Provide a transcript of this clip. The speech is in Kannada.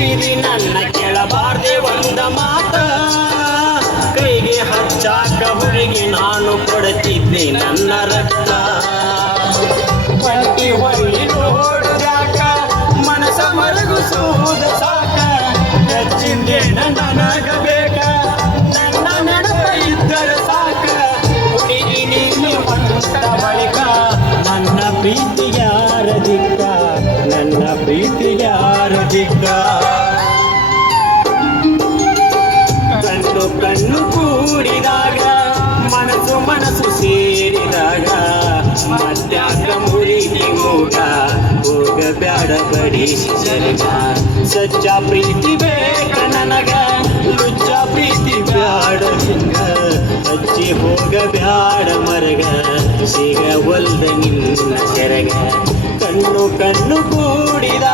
ಬೀದಿ ನನ್ನ ಕೇಳಬಾರ್ದೆ ಒಂದ ಮಾತ ಕೈಗೆ ಹಚ್ಚಾಕ ಹುಡುಗಿ ನಾನು ಕೊಡುತ್ತಿದ್ದೆ ನನ್ನ ರಕ್ತ ಒಂಟಿ ಹೊಳ್ಳಿ ನೋಡುದ್ಯಾಕ ಮನಸ ಮರಗಿಸುವುದ ಸಾಕ ಹೆಚ್ಚಿಂದೇನ ನನಗ ಬೇಕ ನನ್ನ ನೆನಪ ಇದ್ದರೆ ಸಾಕ ಹುಡುಗಿ ನೀನು ಬಂದ ಬಳಿಕ ನನ್ನ ಪ್ರೀತಿಗ್ಯಾರ ದಿಕ್ಕ ನನ್ನ ಪ್ರೀತಿಗ್ಯಾರ ದಿಕ್ಕ ಕಣ್ಣು ಕಣ್ಣು ಕೂಡಿದಾಗ ಮನಸ್ಸು ಮನಸ್ಸು ಸೇರಿದಾಗ ಮತ್ಯಾಕ ಮುರಿದಿ ಮೂಟ ಹೋಗಬ್ಯಾಡ ಬಡಿಸಿ ಸರ್ಗ ಸಚ್ಚ ಪ್ರೀತಿ ಬೇಕ ನನಗ ಲುಚ್ಚ ಪ್ರೀತಿ ಬ್ಯಾಡ ಹಿಂಗ ಹಚ್ಚಿ ಹೋಗಬ್ಯಾಡ ಮರಗ ಸಿಗವಲ್ದ ನಿನ್ನ ಸೆರಗ ಕಣ್ಣು ಕಣ್ಣು ಕೂಡಿದ